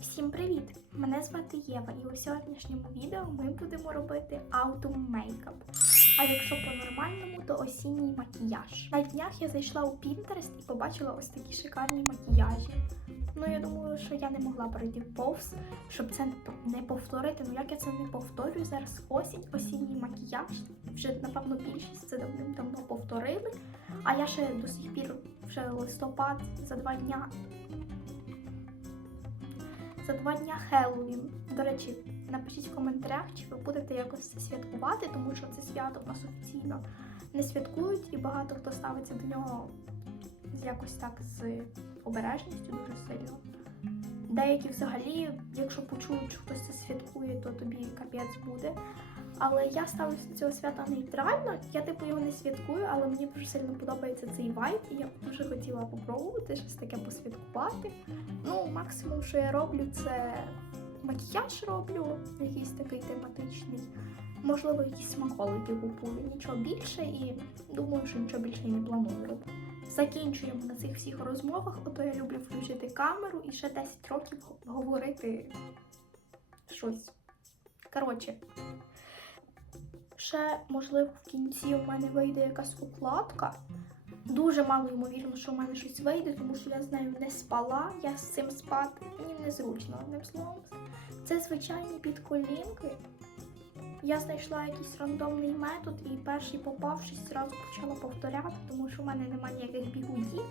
Всім привіт! Мене звати Єва, і у сьогоднішньому відео ми будемо робити autumn мейкап. А якщо по-нормальному, то осінній макіяж. На днях я зайшла у Pinterest і побачила ось такі шикарні макіяжі. Ну я думаю, що я не могла пройти повз, щоб це не повторити. Ну як я це не повторюю зараз осінь, осінній макіяж. Вже напевно більшість це давним-давно повторили. А я ще до сих пір вже листопад за два дня за два дня Хеллоуін. До речі, напишіть в коментарях, чи ви будете якось це святкувати, тому що це свято в нас офіційно не святкують, і багато хто ставиться до нього якось так з обережністю дуже сильно. Деякі взагалі, якщо почують, що хтось це святкує, то тобі капець буде. Але я ставлюся до цього свята нейтрально. Я типу його не святкую, але мені дуже сильно подобається цей вайб, і я б дуже хотіла попробувати щось таке посвяткувати. Ну, максимум, що я роблю, це макіяж роблю, якийсь такий тематичний. Можливо, якісь смаколики купую, нічого більше, і думаю, що нічого більше не планую робити. Закінчуємо на цих всіх розмовах, ото я люблю включити камеру і ще 10 років говорити щось. Коротше, ще, можливо, в кінці у мене вийде якась укладка. Дуже мало ймовірно, що в мене щось вийде, тому що я з нею не спала. Я з цим спати мені незручно, одним словом. Це звичайні підколінки. Я знайшла якийсь рандомний метод і перший попавшись, зразу почала повторяти, тому що в мене немає ніяких бігудів.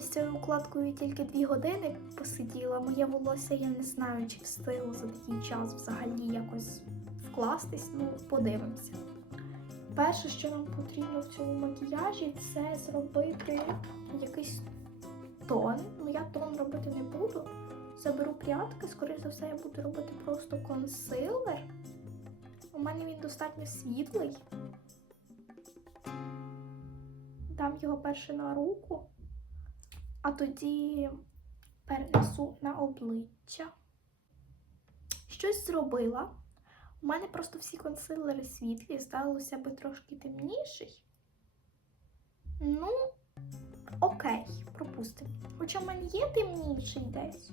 З цією укладкою тільки дві години посиділа. Моє волосся я не знаю, чи встигло за такий час взагалі якось вкластись. Ну, подивимося. Перше, що нам потрібно в цьому макіяжі, це зробити якийсь тон. Ну, я тон робити не буду. Заберу прядки, скоріше за все, я буду робити просто консилер. У мене він достатньо світлий. Дам його перше на руку, а тоді перенесу на обличчя. Щось зробила. У мене просто всі консилери світлі, здалося би трошки темніший. Ну, окей, пропустимо. Хоча в мене є темніший десь.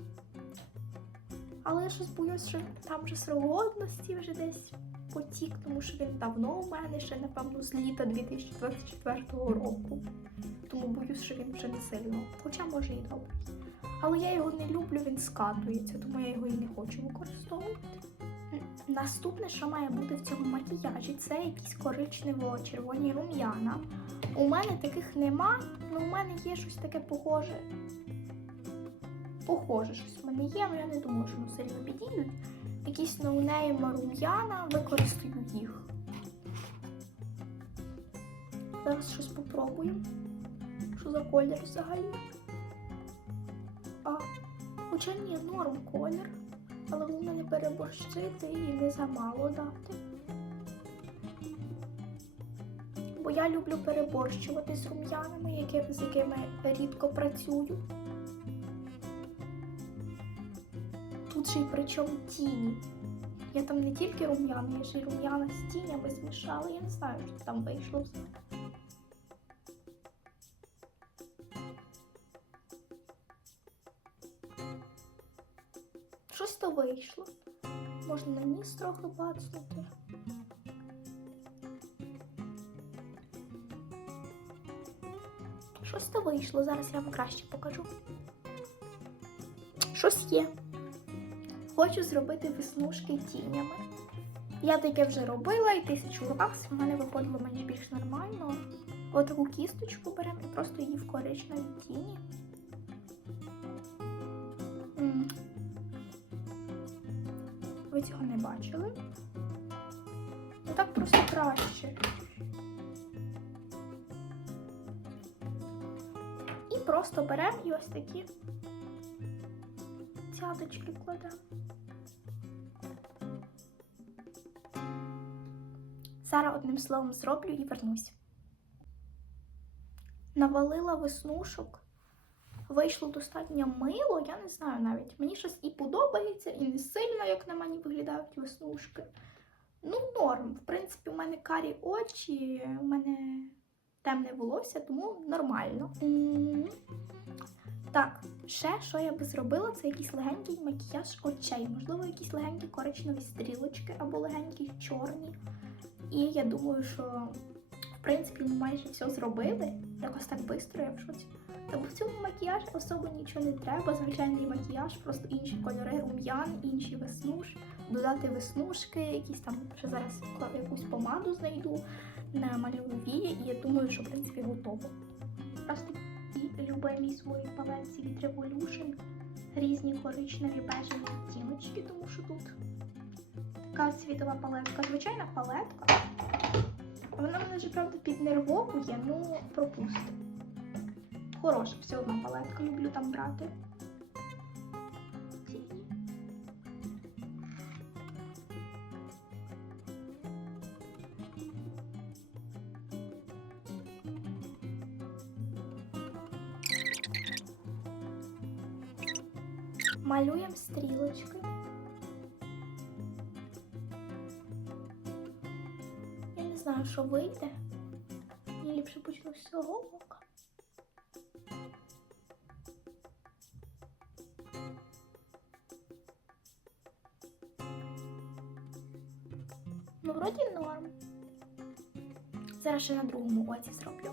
Але я щось боюсь, що там вже срок вже десь потік, тому що він давно у мене ще, напевно, з літа 2024 року. Тому боюсь, що він вже не сильно. Хоча може і добре. Але я його не люблю, він скатується, тому я його і не хочу використовувати. Наступне, що має бути в цьому макіяжі, це якісь коричнево-червоні рум'яна. У мене таких нема, але у мене є щось таке похоже. Похоже, щось в мене є, але я не думаю, що воно сильно підійдуть. Якісь ноунейм рум'яна, використаю їх. Зараз щось попробую. Що за колір взагалі? А, хоча ні, норм колір. Але головне не переборщити і не замало дати. Бо я люблю переборщувати з рум'янами, з якими рідко працюю. Тут ще й причому тіні. Я там не тільки рум'яна, я ще й рум'яна з тінями змішала. Я не знаю, що там вийшло взагалі. Вийшло. Можна на ніс трохи бацнути. Щось то вийшло. Зараз я вам краще покажу. Щось є. Хочу зробити веснушки тінями. Я таке вже робила і тисячу раз. У мене виходило менш більш нормально. Отаку кісточку беремо і просто її в коричневій тіні. Ви цього не бачили. Ну так просто краще. І просто беремо і ось такі цяточки кладемо. Зараз одним словом зроблю і вернусь. Навалила веснушок. Вийшло достатньо мило, я не знаю навіть. Мені щось і подобається, і не сильно, як на мені виглядають веснушки. Ну, норм. В принципі, у мене карі очі, у мене темне волосся, тому нормально. Так, Ще, що я би зробила, це якийсь легенький макіяж очей, можливо, якісь легенькі коричневі стрілочки або легенькі чорні. І я думаю, що принципі ми майже все зробили. Якось так швидко, я в шоці. Бо в цьому макіяжі особо нічого не треба. Звичайний макіяж, просто інші кольори рум'ян, інші веснуш, додати веснушки, якісь там ще зараз якусь помаду знайду, намалюю вії, і я думаю, що в принципі готово. Просто і любимі свої палетці від Revolution, різні коричневі бежеві відтіночки, тому що тут така світова палетка. Звичайна палетка. Вона мене вже правда піднервовує, ну пропусти. Хороша все одна палетка, люблю там брати. Малюємо стрілочки. Знаю, що вийде. Мені ліпше почну з цього ока. Ну, вроді норм. Зараз ще на другому оці зроблю.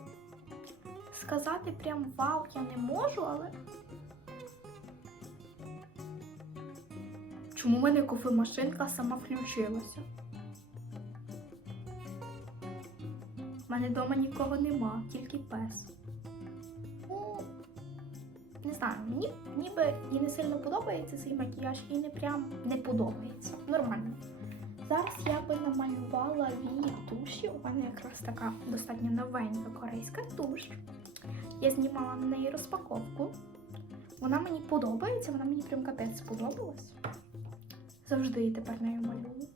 Сказати прям вау я не можу, але. Чому в мене кофемашинка сама включилася? У мене вдома нікого нема, тільки пес. Ну, не знаю, мені ніби і не сильно подобається цей макіяж, і не прям не подобається. Нормально. Зараз я би намалювала вії туші. У мене якраз така достатньо новенька корейська туш. Я знімала на неї розпаковку. Вона мені подобається, вона мені прям капець сподобалась. Завжди тепер нею малюю.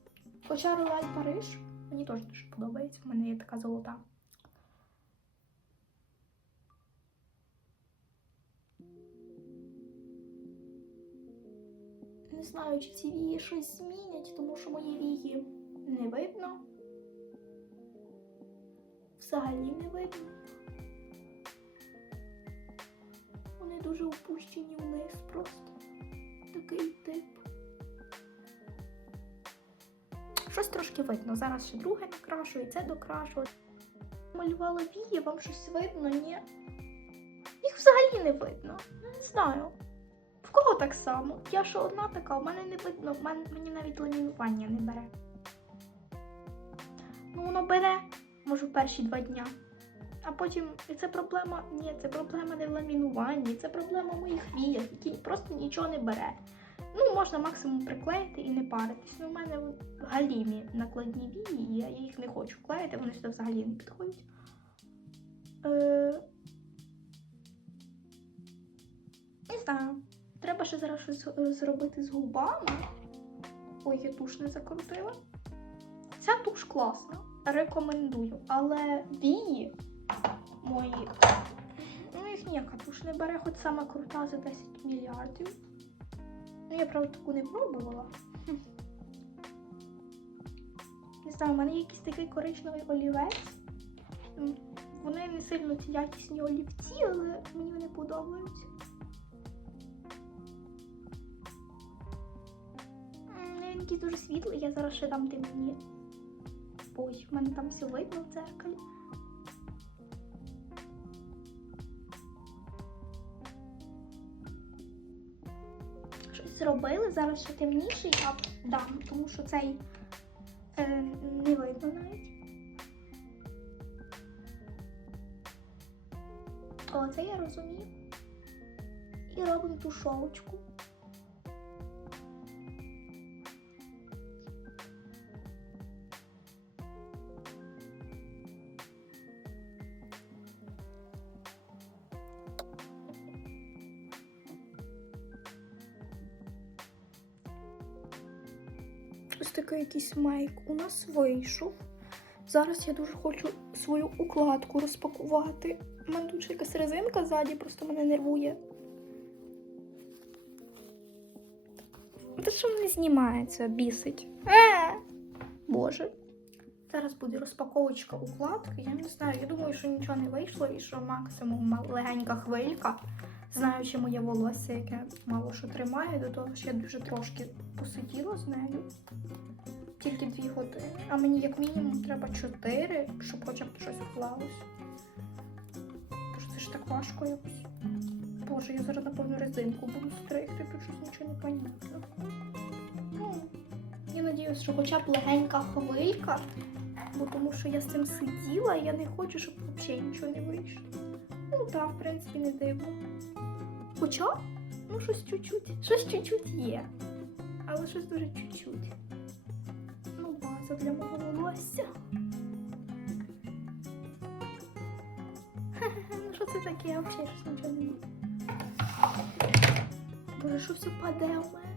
Хоча Рояль Париж мені теж дуже подобається. У мене є така золота. Не знаю, чи ці вії щось змінять, тому що мої вії не видно. Взагалі не видно. Вони дуже опущені вниз просто. Такий тип. Щось трошки видно. Зараз ще друге накрашу і це докрашу. Малювала вії, вам щось видно, ні? Їх взагалі не видно. Не знаю. В кого так само? Я що одна така, у мене не видно, в мені навіть ламінування не бере. Ну, воно бере, може, перші два дня. А потім і це проблема. Ні, це проблема не в ламінуванні, це проблема моїх віях, які просто нічого не бере. Ну, можна максимум приклеїти і не паритись. Ну, у мене галімі накладні вії, і я їх не хочу клеїти, вони сюди взагалі не підходять. Е... Не знаю. Треба ще зараз щось зробити з губами. Ой, я туш не закрутила. Ця туш класна. Рекомендую. Але вії мої. Ну, їх ніяка туш не бере, хоч сама крута за 10 мільярдів. Ну, я правда таку не пробувала. Не знаю, у мене якийсь такий коричневий олівець. Вони не сильно ці якісні олівці, але мені вони подобаються. Ну, Він якийсь дуже світлий, я зараз ще дам темні. Ой, в мене там все видно в дзеркалі. Зробили, зараз ще темніший я дам, тому що цей е, не видно навіть. О, це я розумію. І робимо тушовочку. Такий якийсь мейк у нас вийшов. Зараз я дуже хочу свою укладку розпакувати. У мене тут ще якась резинка ззаді, просто мене нервує. Та що не знімається, бісить. Е! Боже. Зараз буде розпаковочка укладки. Я не знаю, я думаю, що нічого не вийшло і що максимум легенька хвилька. Знаючи моє волосся, яке мало що тримає, до того що я дуже трошки посиділа з нею. Тільки дві години. А мені як мінімум треба чотири, щоб хоча б щось вклалось. Тож це ж так важко якось. Боже, я зараз напевно резинку буду стригти, тут щось нічого не понятно. Ну, я надіюсь, що хоча б легенька хвилька, бо тому що я з цим сиділа, і я не хочу, щоб взагалі нічого не вийшло. Ну так, в принципі, не дивно. Хоча, ну щось чуть-чуть, щось чуть-чуть є. Але щось дуже чуть-чуть. Ну, база для мого волосся. Ну що це таке? Я взагалі щось нічого не бачу. Боже, що все паде у мене?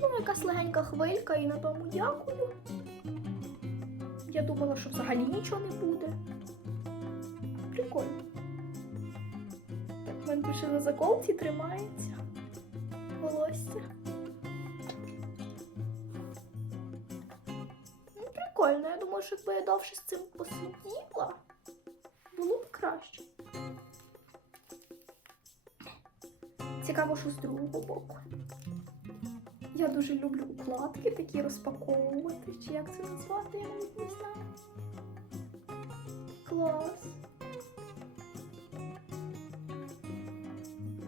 Ну, якась легенька хвилька і на тому дякую. Я думала, що взагалі нічого не буде. Прикольно. Так, в мене більше на заколці тримається волосся. Ну, прикольно, я думаю, що якби я довше з цим посиділа, було б краще. Цікаво, що з другого боку. Я дуже люблю укладки такі розпаковувати, чи як це назвати, я навіть не знаю. Клас.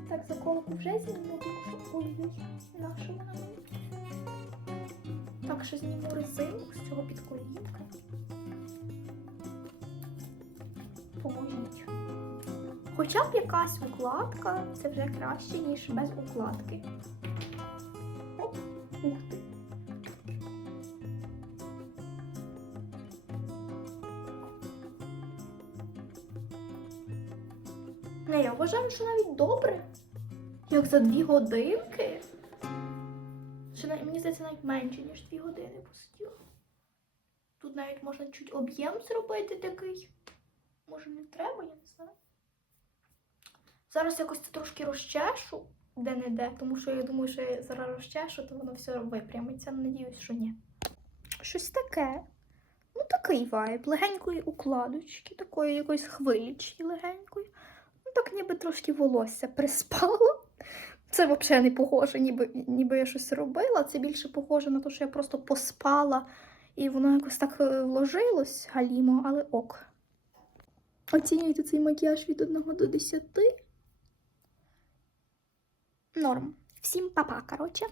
Так, заколку вже зніму, тому що ой-ой, наша вона. Так, що зніму резинку з цього підколінка. Поможіть. Хоча б якась укладка, це вже краще, ніж без укладки. Вважаю, що навіть добре. Як за дві годинки. Ще мені здається, навіть менше, ніж дві години посиділа. Тут навіть можна чуть об'єм зробити такий. Може не треба, я не знаю. Зараз якось це трошки розчешу де-не-де, тому що я думаю, що я зараз розчешу, то воно все випрямиться. Надіюсь, що ні. Щось таке. Ну, такий вайб. Легенької укладочки, такої якоїсь хвилічки легенької. Так ніби трошки волосся приспало. Це взагалі не похоже, ніби, ніби я щось робила. Це більше похоже на те, що я просто поспала, і воно якось так е, вложилось галімо, але ок. Оцінюйте цей макіяж від 1 до 10. Норм. Всім па-па, коротше.